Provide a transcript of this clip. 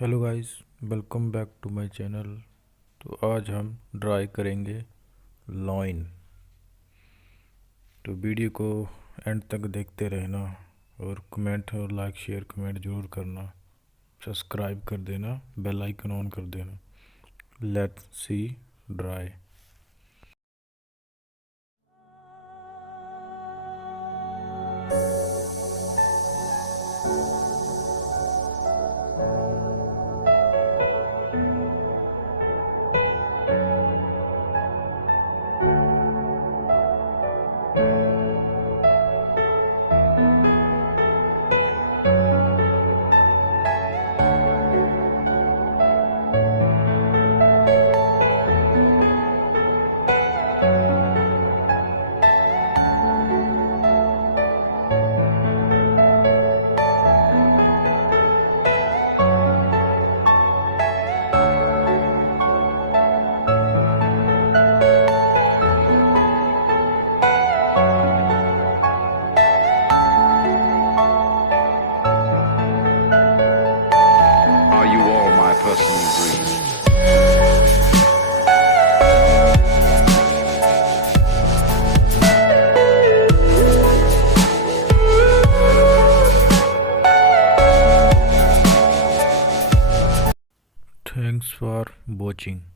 Hello guys, welcome back to my channel. तो आज हम ड्राई करेंगे लॉइन। तो वीडियो को एंड तक देखते रहना और कमेंट और लाइक शेयर कमेंट ज़रूर करना। सब्सक्राइब कर देना, बेल आइकन ऑन कर देना। Let's see dry. Are you all my personal dreams? Thanks for watching.